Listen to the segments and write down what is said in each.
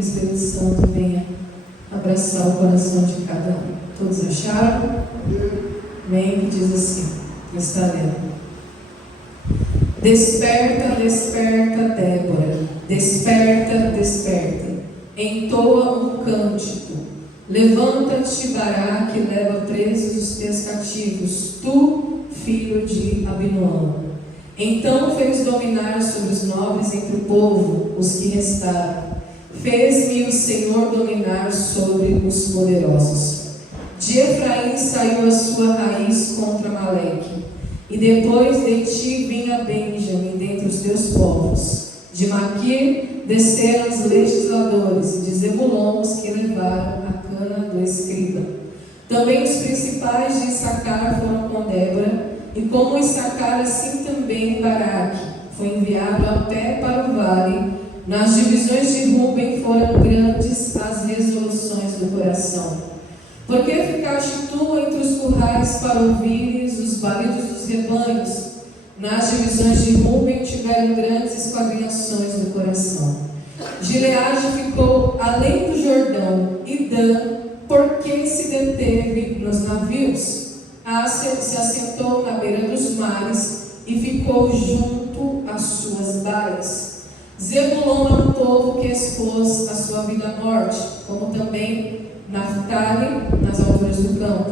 o Espírito Santo venha abraçar o coração de cada um. Todos acharam? Amém? Que diz assim, está lendo. Desperta, desperta, Débora, desperta, desperta, entoa um cântico, levanta-te, Baraque, e leva presos os teus cativos, tu, filho de Abinoam. Então fez dominar sobre os nobres entre o povo, os que restaram. Fez-me o Senhor dominar sobre os poderosos. De Efraim saiu a sua raiz contra Maleque. E depois de ti vinha Benjamim dentre os teus povos. De Maquir desceram os legisladores, e de Zebulon os que levaram a cana do escriba. Também os principais de Issacar foram com Débora, e como Issacar, assim também Baraque foi enviado até para o vale. Nas divisões de Ruben foram grandes as resoluções do coração. Porque ficaste tu entre os currais para ouvires os balidos dos rebanhos? Nas divisões de Ruben tiveram grandes esquadrinhações do coração. Gileade ficou além do Jordão, e Dan, porque se deteve nos navios, se assentou na beira dos mares e ficou junto às suas baias. Zebulon é um povo que expôs a sua vida à morte, como também Naftali nas alturas do campo.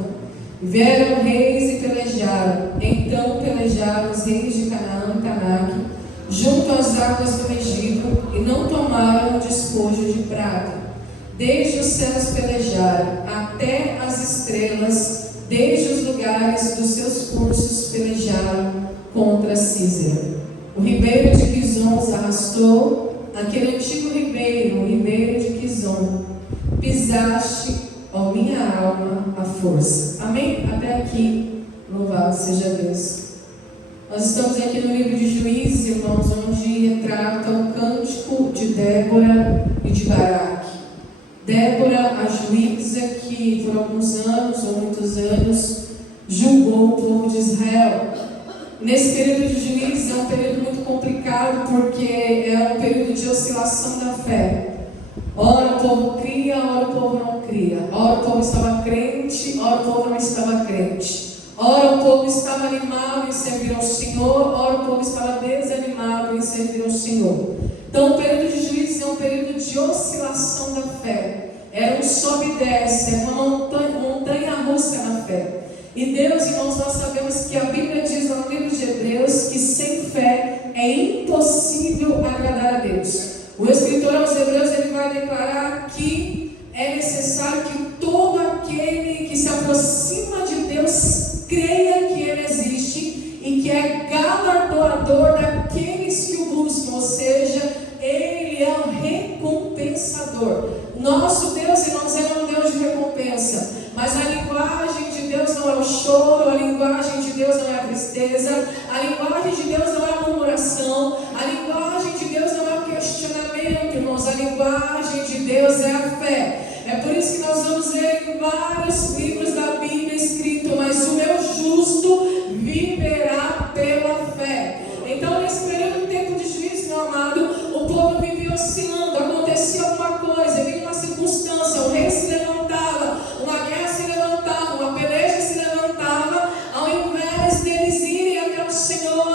Vieram reis e pelejaram. Então pelejaram os reis de Canaã e Canaque, junto às águas do Egito, e não tomaram o despojo de prata. Desde os céus pelejaram, até as estrelas, desde os lugares dos seus cursos pelejaram contra Císera. O ribeiro de Quizon os arrastou, aquele antigo ribeiro, o ribeiro de Quizon. Pisaste, ó minha alma, a força. Amém? Até aqui, louvado seja Deus. Nós estamos aqui no livro de Juízes, irmãos, onde retrata o cântico de Débora e de Baraque. Débora, a juíza que por alguns anos, ou muitos anos, julgou o povo de Israel. Nesse período de Juízes é um período muito complicado, porque é um período de oscilação da fé. Ora o povo cria, ora o povo não cria. Ora o povo estava crente, ora o povo não estava crente. Ora o povo estava animado em servir ao Senhor, ora o povo estava desanimado em servir ao Senhor. Então o período de Juízes é um período de oscilação da fé. Era um sobe e desce, é uma montanha russa na fé. E Deus, irmãos, nós sabemos que a Bíblia diz no livro de Hebreus que sem fé é impossível agradar a Deus. O escritor aos Hebreus ele vai declarar que é necessário que todo aquele que se aproxima de Deus creia que Ele existe e que é galardoador daqueles que o buscam, ou seja, Ele é o recompensador. Nosso Deus, irmãos, é um Deus de recompensa, mas a linguagem de Deus não é o choro, a linguagem de Deus não é a tristeza, a linguagem de Deus não é a murmuração, a linguagem de Deus não é o questionamento, irmãos, a linguagem de Deus é a fé. É por isso que nós vamos ler em vários livros da Bíblia escrito, mas o meu justo viverá pela fé. Então, nesse período de tempo de juízo, meu amado, o povo vivia oscilando, acontecia alguma coisa, vinha uma circunstância, o rei se levantava, uma guerra se levantava, uma peleja se levantava, ao invés deles irem até o Senhor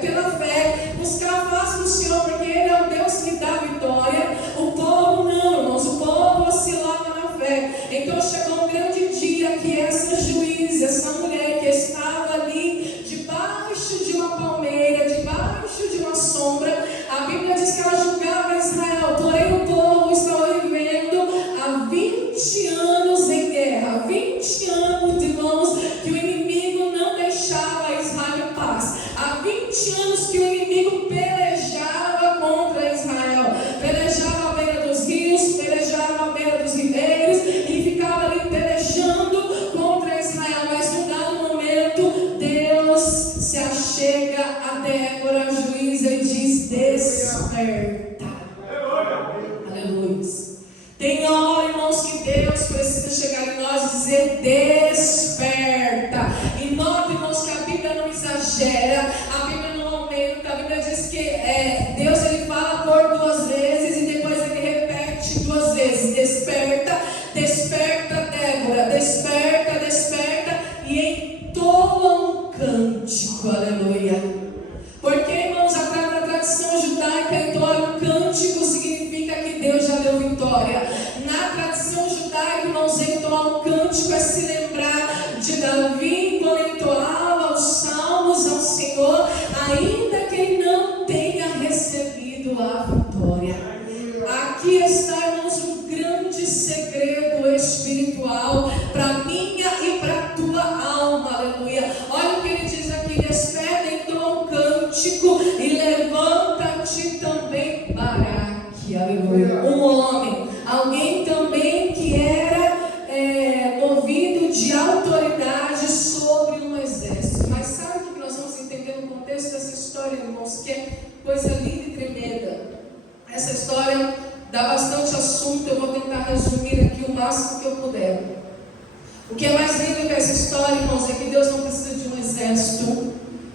pela fé, buscar a face do Senhor, porque Ele é o Deus que dá vitória. O povo não, irmãos, o povo oscilava na fé. Então chegou um grande dia que essa juíza, essa mulher que estava ali debaixo de uma palmeira, debaixo de uma sombra, a Bíblia diz que ela julgava Israel, porém o povo estava vivendo há 20 anos em guerra, 20 anos, irmãos, que o inimigo não deixava Israel em paz, há 20 anos que o inimigo pelejava contra Israel, pelejava à beira dos rios, pelejava à beira dos ribeiros e ficava ali pelejando contra Israel, mas num dado momento Deus se achega a Débora, a juíza, e diz: desperta. Aleluia. Tem hora, irmãos, que Deus precisa chegar em nós e dizer: desperta. E note, irmãos, que a Bíblia não exagera, a Bíblia não aumenta. A Bíblia diz que Deus ele fala por 2 vezes e depois ele repete vezes: desperta, desperta, Débora, desperta, desperta, e entoa um cântico, aleluia. Porque, irmãos, na tradição judaica, entoar um cântico significa que Deus já deu vitória. Na tradição judaica, irmãos, entoar um cântico é se lembrar de Davi, quando entoava os salmos ao Senhor, ainda que ele não tenha recebido a vitória. Aqui está, irmãos, um grande segredo espiritual para minha e para a tua alma, aleluia. Olha o que ele diz aqui: desperta, entoa um cântico e levanta-te também, Baraque, aleluia. Um homem, alguém também que era movido de autoridade sobre um exército. Mas sabe o que nós vamos entender no contexto dessa história, irmãos? Que é coisa linda e tremenda. Essa história dá bastante assunto, eu vou tentar resumir aqui o máximo que eu puder. O que é mais lindo que essa história, irmãos, é que Deus não precisa de um exército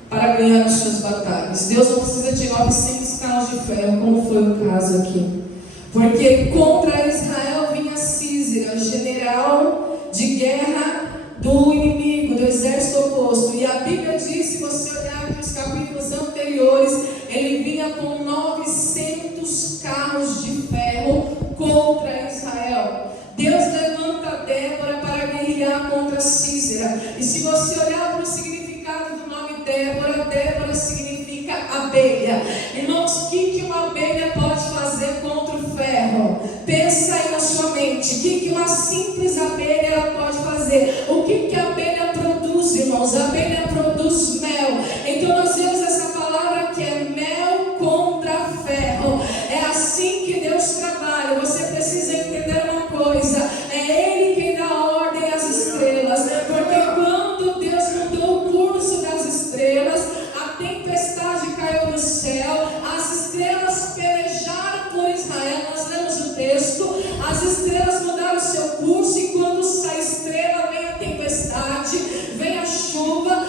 para ganhar as suas batalhas. Deus não precisa de 900 carros de ferro, como foi o caso aqui. Porque contra Israel vinha Císera, general de guerra do inimigo, do exército oposto. E a Bíblia diz, se você olhar nos capítulos anteriores, ele vinha com 900 carros de ferro contra Israel. Deus levanta Débora para guerrear contra Císera. E se você olhar para o significado do nome Débora, Débora significa abelha. Irmãos, o que uma abelha pode fazer contra o ferro? Pensa aí na sua mente. O que uma simples abelha ela pode fazer? O que a abelha produz, irmãos? A abelha produz mel. Então nós vemos essa palavra que é mel contra ferro. É assim que Deus trabalha. Você precisa entender uma coisa: é Ele quem dá ordem às estrelas. Porque quando Deus mudou o curso das estrelas, a tempestade caiu do céu, as estrelas pelejaram por Israel. Nós lemos o texto, as estrelas mudaram o seu curso, e quando sai a estrela, vem a tempestade, vem a chuva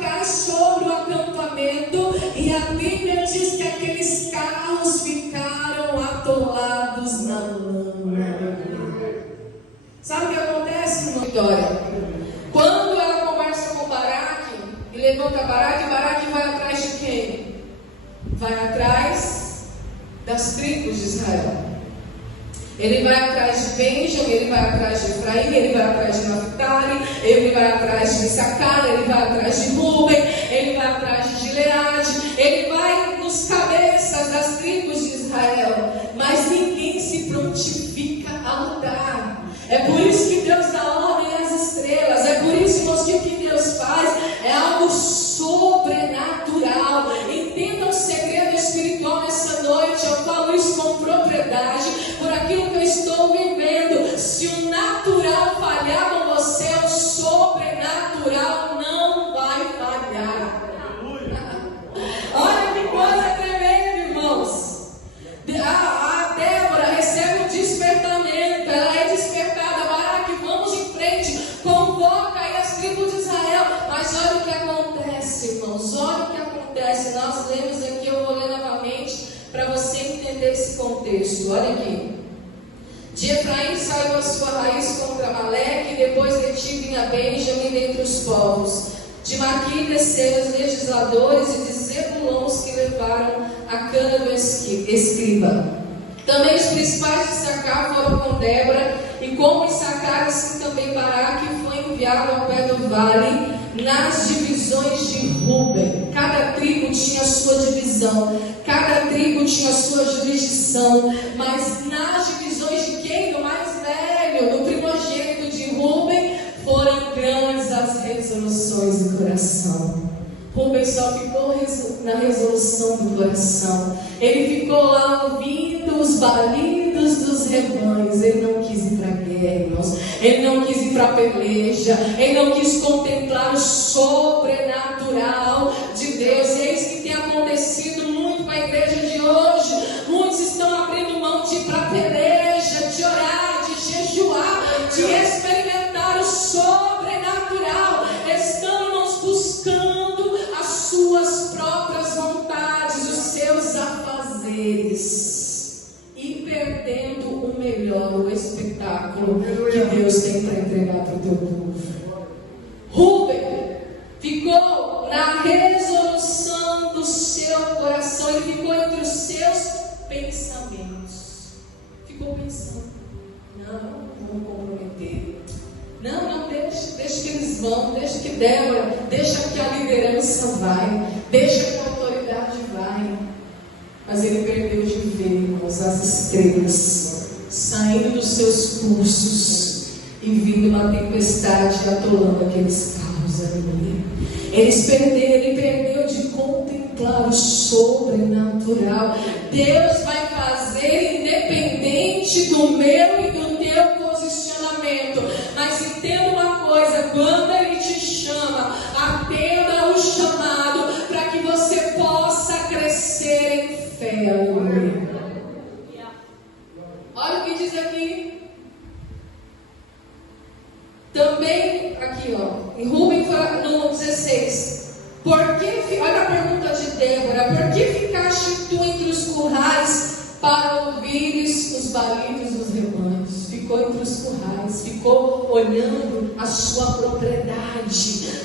cai sobre o acampamento, e a Bíblia diz que aqueles carros ficaram atolados na lama. Sabe o que acontece, irmão? Vitória. Quando ela conversa com Baraque e levanta Baraque vai atrás de quem? Vai atrás das tribos de Israel. Ele vai atrás de Benjamim, ele vai atrás de Efraim, ele vai atrás de Naphtali, ele vai atrás de Issacar, ele vai atrás de Rúben, ele vai atrás de Gileade, ele vai nos cabeças das tribos de Israel, mas ninguém se prontifica a lutar. É por isso que Deus dá ordem às estrelas. É por isso, irmãos, que o que Deus faz é algo sobrenatural. Entenda um segredo espiritual nessa noite. Eu falo isso com propriedade, por aquilo que eu estou vivendo. Se o natural falhar com você, o sobrenatural não vai falhar. Olha que coisa tremenda, irmãos. A Débora recebe um despertamento. Ela é despertada. Baraque, vamos em frente. Convoca aí as tribos de Israel. Mas olha o que acontece, irmãos. Olha o que acontece. Nós lemos aqui, eu vou ler novamente para você entender esse contexto. Olha aqui. De Efraim saiu a sua raiz contra Amaleque, e depois de ti vinha Benjamim dentre os povos. De Maqui desceram os legisladores, e de Zebulon os que levaram a cana do escriba. Também os principais de Issacar foram com Débora, e como Issacar, assim também Baraque foi enviado ao pé do vale, nas divisões de Rúben. Cada tribo tinha a sua divisão, cada tribo tinha a sua jurisdição, mas nas divisões de quem? Do mais velho, do primogênito de Rúben, foram grandes as resoluções do coração. Rúben só ficou na resolução do coração. Ele ficou lá ouvindo os balidos dos rebanhos. Ele não quis ir para a guerra, irmãos. Ele não quis ir para a peleja. Ele não quis contemplar o sobrenatural de Deus. E é isso que tem acontecido muito com a igreja de hoje. Muitos estão abrindo mão de ir para a peleja, de orar, de jejuar, de experimentar o sobrenatural. Estamos buscando as suas próprias vontades, os seus afazeres, e perdendo o melhor, o espetáculo que Deus tem para entregar para o teu povo. Rúben ficou na resolução do seu coração, ele ficou entre os seus pensamentos. Ficou pensando: não vou comprometer. Não, deixa que eles vão, deixa que Débora, deixa que a liderança vai, deixa que a autoridade vai. Mas ele perdeu de ver, irmãos, as estrelas saindo dos seus pulsos e vindo uma tempestade atolando aqueles carros ali. Ele perdeu de contemplar o sobrenatural. Deus vai fazer independente do meu e do teu posicionamento. Mas entenda uma coisa: quando Ele te chama, atenda o chamado para que você possa crescer em fé. Aleluia. Olha o que diz aqui. Também, aqui ó, em Rubem no 16. Olha a pergunta de Débora: por que ficaste tu entre os currais para ouvires os balidos dos rebanhos? Ficou entre os currais, ficou olhando a sua propriedade,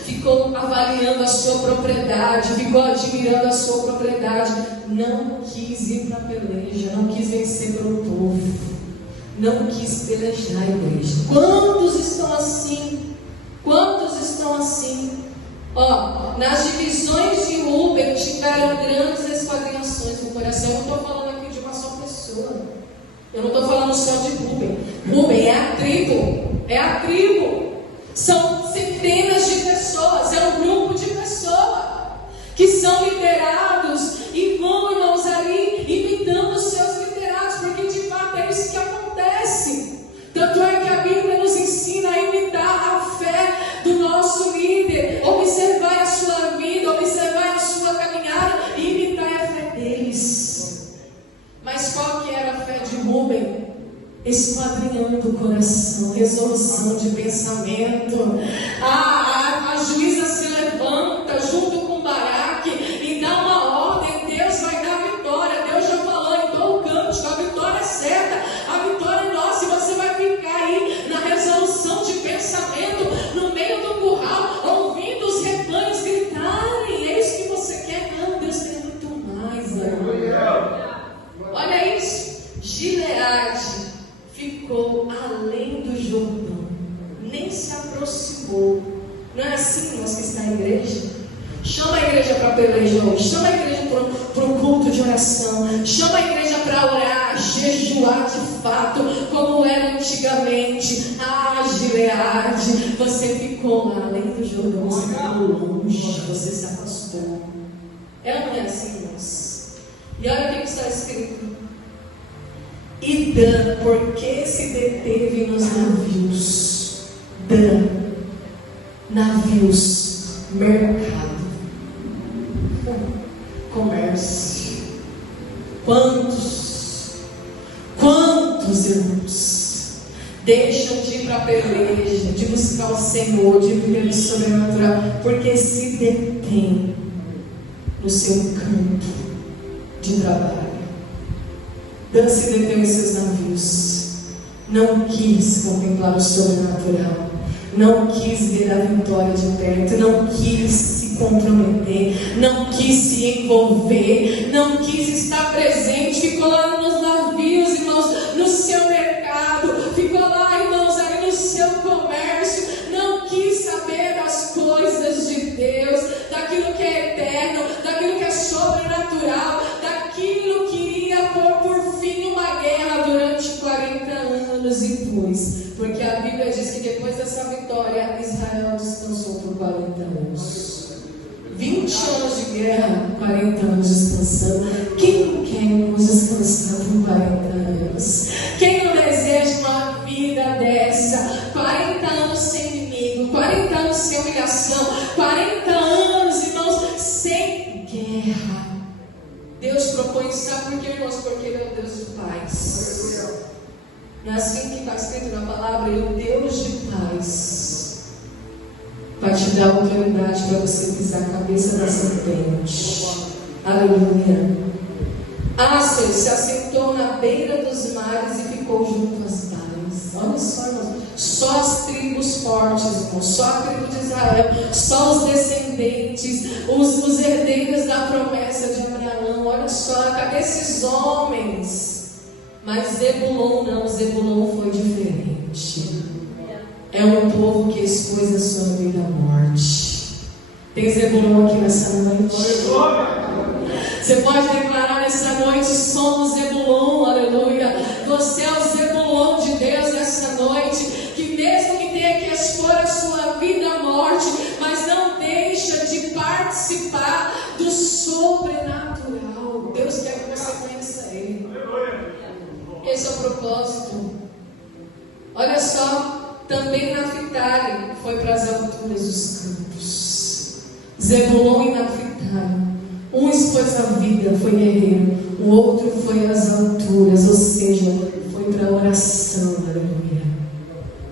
ficou avaliando a sua propriedade, ficou admirando a sua propriedade. Não quis ir para a peleja, não quis vencer pelo povo, não quis pelejar, igreja. Quantos estão assim? Quantos estão assim? Ó, nas divisões de Rúben tiveram grandes esquadrinhações no coração. Eu não estou falando aqui de uma só pessoa. Eu não estou falando só de Rúben. Rúben é a tribo. É a tribo. São centenas de pessoas. É um grupo de pessoas que são liderados e vão, irmãos, ali imitando os seus liderados, porque de fato é isso que acontece. Tanto é que a Bíblia nos ensina a imitar a fé do nosso líder, observar a sua vida, observar a sua caminhada e imitar a fé deles. Mas qual que era a fé de Rúben? Esquadrinhando o coração, resolução de pensamento. A juíza se levanta junto com Baraque e dá uma ordem. Deus vai dar a vitória. Deus já falou em todo canto: a vitória é certa, a vitória é nossa. E você vai ficar aí na resolução de pensamento, no meio do curral, ouvindo os rebanhos gritarem. É isso que você quer? Não, Deus tem muito mais. Olha isso. Gileade ficou além do Jordão, nem se aproximou. Não é assim, irmãos, que está a igreja? Chama a igreja para a peleja hoje, chama a igreja para um culto de oração, chama a igreja para orar, jejuar de fato, como era antigamente. Gileade, você ficou lá além do Jordão, você ficou longe, você se afastou. Ela não é assim, irmãos. E olha o que está escrito: e Dan, porque se deteve nos navios? Dan, navios, mercado, comércio. Quantos irmãos deixam de ir para a peleja, de buscar o Senhor, de viver o sobrenatural, porque se detém no seu campo de trabalho? Dan se deteve em seus navios, não quis contemplar o sobrenatural, não quis ver a vitória de perto, não quis se comprometer, não quis se envolver, não quis estar presente. Ficou lá nos navios, irmãos, no seu mercado, ficou lá, irmãos, aí no seu comércio, não quis saber das coisas de Deus, daquilo que é eterno, daquilo que é sobrenatural, daquilo que iria pôr por fim uma guerra durante 40 anos e pus. Porque a Bíblia diz que depois dessa vitória, Israel descansou por 40 anos. 20 anos de guerra, 40 anos descansando. Quem não quer descansar por 40 anos? Quem não deseja uma vida dessa? 40 anos sem inimigo, 40 anos sem humilhação, 40 anos, irmãos, sem guerra. Deus propõe, sabe por quê, irmãos? Porque Ele é o Deus de paz. Não é assim que está escrito na palavra? Ele é o Deus de paz, para te dar autoridade para você pisar a cabeça da serpente. Aleluia. Aser se assentou na beira dos mares e ficou ficou junto às bases. Olha só, irmãos, só as tribos fortes, irmãos, só a tribo de Israel, só os descendentes, os herdeiros da promessa de Abraão. Olha só, cadê esses homens? Mas Zebulon não, Zebulon foi diferente. É um povo que expôs a sua vida à morte. Tem Zebulon aqui nessa noite? Você pode declarar nessa noite: somos Zebulon, aleluia. Você é o Zebulon de Deus nessa noite, que mesmo que tenha que expor a sua vida à morte, mas não deixa de participar do sobrenatural. Deus quer que você conheça Ele. Esse é o propósito. Olha só, também Naftali foi para as alturas dos campos. Zebulon e Naftali, um expôs a vida, foi guerreiro, o outro foi às alturas, ou seja, foi para a oração, aleluia.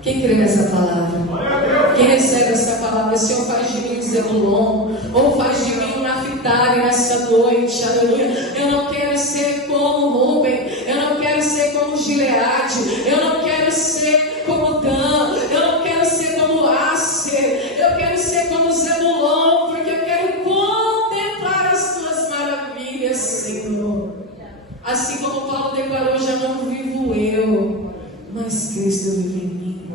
Quem crê nessa palavra? Quem recebe essa palavra? O Senhor faz de mim Zebulon, ou faz de mim um Naftali nessa noite, aleluia. Eu não quero ser como Rúben, eu não quero ser como Gileade, eu não quero ser como Dan, eu não quero ser como Asser, eu quero ser como Zebulon, porque eu quero contemplar as tuas maravilhas, Senhor. Assim como Paulo declarou: já não vivo eu, mas Cristo vive em mim.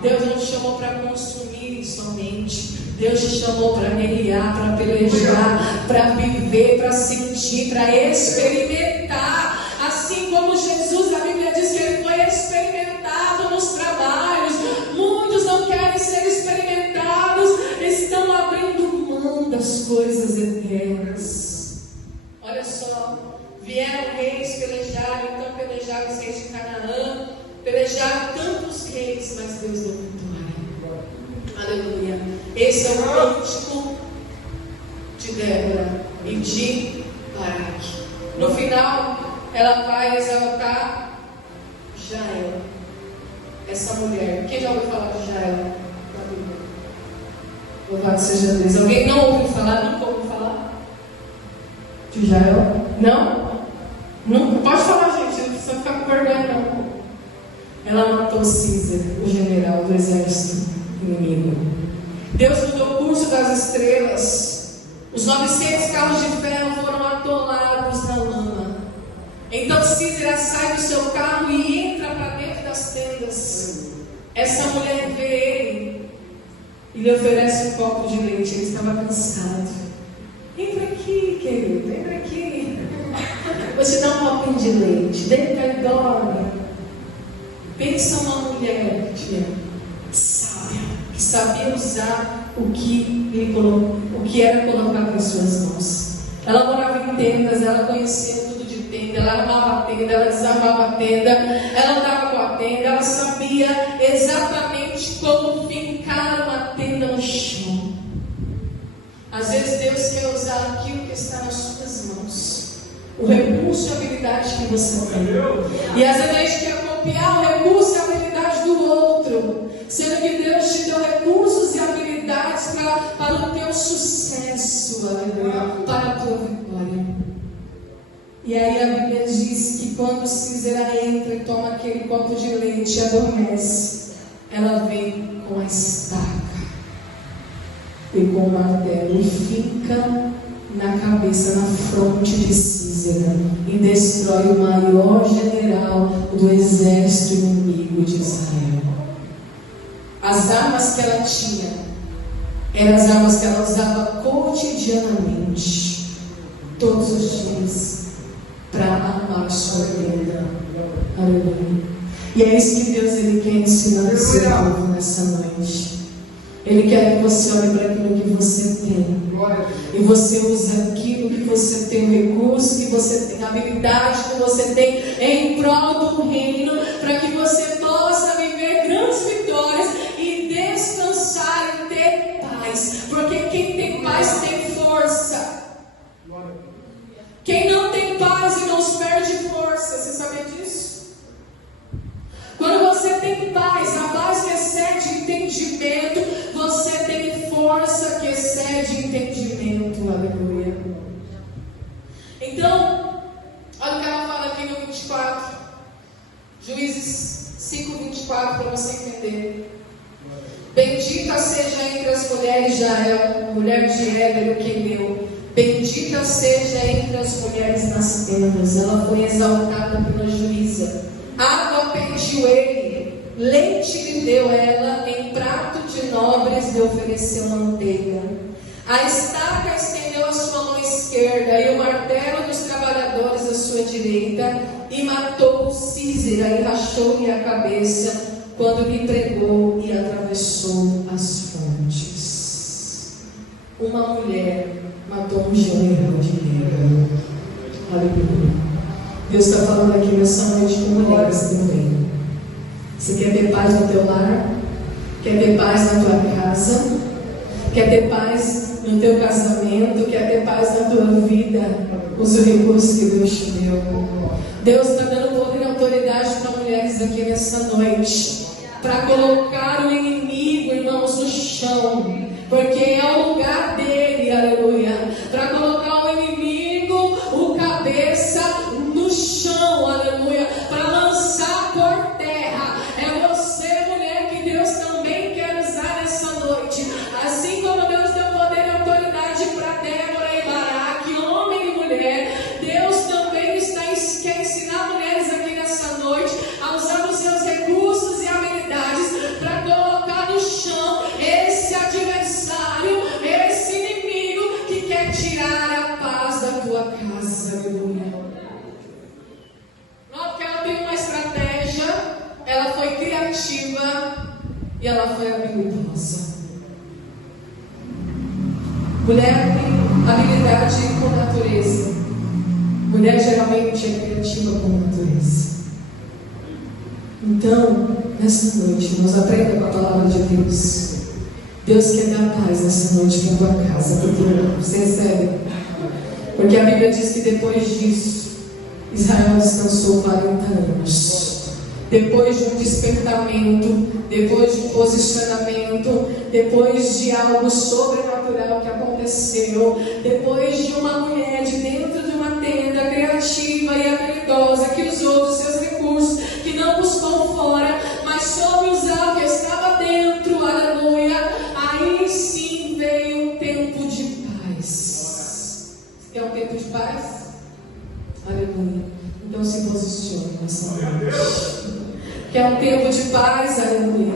Deus não te chamou para consumir somente. Deus te chamou para guerrear, para pelejar, para viver, para sentir, para experimentar. Assim como Jesus, a Bíblia diz que Ele foi experimentado nos trabalhos. Muitos não querem ser experimentados, estão abrindo mão das coisas eternas. Olha só, vieram reis, pelejaram, então pelejaram os reis de Canaã, pelejaram tantos reis, mas Deus deu vitória. Aleluia. Esse é o cântico de Débora e de Baraque. No final, ela vai exaltar Jael, essa mulher. Quem já ouviu falar de Jael? Louvado seja Deus. Alguém não ouviu falar? Nunca ouviu falar de Jael? Não? Não pode falar, gente, não precisa ficar com vergonha, não. Ela matou Císera, o general do exército inimigo. Deus mudou o curso das estrelas. Os 900 carros de ferro foram atolados na lama. Então Císera sai do seu carro e entra para dentro das tendas. Essa mulher vê ele e lhe oferece um copo de leite. Ele estava cansado. Entra aqui, querido, entra aqui. Vou te dar um copinho de leite. Deita e dorme. Pensa uma mulher sábia, que sabia usar o que era colocado em suas mãos. Ela morava em tendas, ela conhecia tudo de tenda, ela armava a tenda, ela desarmava a tenda, ela andava com a tenda, ela sabia exatamente como fincar uma tenda no chão. Às vezes Deus quer usar aquilo que está nas suas mãos, o recurso e a habilidade que você tem. E às vezes a gente quer copiar o recurso e a habilidade do outro, sendo que Deus te deu recursos e habilidades para o teu sucesso, para a tua vitória. E aí a Bíblia diz que quando Císera entra e toma aquele copo de leite e adormece, ela vem com a estaca e com o martelo e fica na cabeça, na fronte de Císera, e destrói o maior general do exército inimigo de Israel. As armas que ela tinha eram as armas que ela usava cotidianamente, todos os dias, para armar sua tenda. Aleluia. E é isso que Deus quer ensinar ao seu povo nessa noite. Ele quer que você olhe para aquilo que você tem e você use aquilo que você tem, o recurso que você tem, a habilidade que você tem em prol do reino, para que você possa viver grandes vitórias e descansar e ter paz. Porque quem tem paz tem força. Quem não tem paz, irmãos, perde força. Você sabia disso? Quando você tem paz, a paz que excede entendimento, você tem força que excede entendimento. Aleluia. Então, olha o que ela fala aqui no 24. Juízes Juízes 5:24 para você entender. Bendita seja entre as mulheres Jael, mulher de Éber, o queneu. Bendita seja entre as mulheres nas tendas. Ela foi exaltada pela juíza. Água pediu ele, leite lhe deu ela, em prato de nobres lhe ofereceu manteiga. A estaca estendeu a sua mão esquerda e o martelo dos trabalhadores à sua direita, e matou Sísera e rachou-lhe a cabeça quando lhe pregou e atravessou as fontes. Uma mulher matou um general de guerra. Aleluia. Deus está falando aqui nessa noite com mulheres também. Você quer ter paz no teu lar? Quer ter paz na tua casa? Quer ter paz no teu casamento? Quer ter paz na tua vida? Use o recurso que Deus te deu. Deus está dando poder e autoridade para mulheres aqui nessa noite, para colocar o inimigo, irmãos, no chão, porque é o lugar dele, aleluia. Para colocar o inimigo, o cabeça, no chão, aleluia. Para lançar por terra. É você, mulher, que Deus também quer usar nessa noite. Assim como Deus deu poder e autoridade para Débora e Baraque, homem e mulher, Deus também quer ensinar mulheres aqui nessa noite a usar os seus recursos e habilidades para colocar no chão esse adversário, esse inimigo que quer tirar a paz da tua casa. Aleluia. Não, porque ela tem uma estratégia, ela foi criativa e ela foi habilidosa. Mulher tem habilidade com a natureza. Mulher geralmente é criativa com a natureza. Então, nessa noite, nós aprendemos com a palavra de Deus. Deus quer dar paz nessa noite para a tua casa, para o teu lar. Você recebe? Porque a Bíblia diz que depois disso, Israel descansou 40 anos. Depois de um despertamento, depois de um posicionamento, depois de algo sobrenatural que aconteceu, depois de uma mulher de dentro de uma tenda criativa e habilidosa, que usou dos seus recursos, que não buscou fora, mas soube usar o que estava dentro, aleluia. Aí sim veio um tempo de paz. É um tempo de paz? Aleluia. Então se posicione nessa noite. Que é um tempo de paz, aleluia.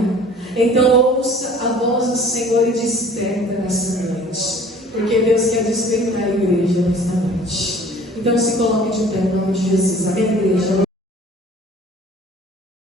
Então ouça a voz do Senhor e desperta nessa noite. Porque Deus quer despertar a igreja nessa noite. Então se coloque de pé em nome de Jesus. Amém, igreja?